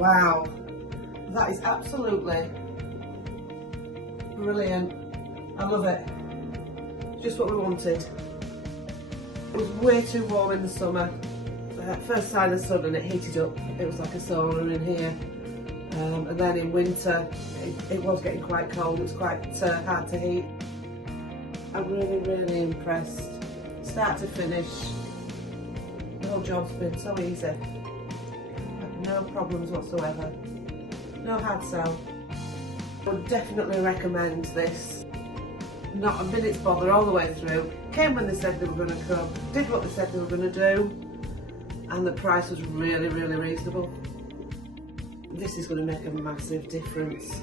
Wow, that is absolutely brilliant. I love it. Just what we wanted. It was way too warm in the summer. First sign of sun and it heated up. It was like a sauna in here. And then in winter, it was getting quite cold. It was quite hard to heat. I'm really, really impressed. Start to finish, the whole job's been so easy. No problems whatsoever. No hard sell. I would definitely recommend this. Not a minute's bother all the way through. Came when they said they were going to come, did what they said they were going to do, and the price was really, really reasonable. This is going to make a massive difference.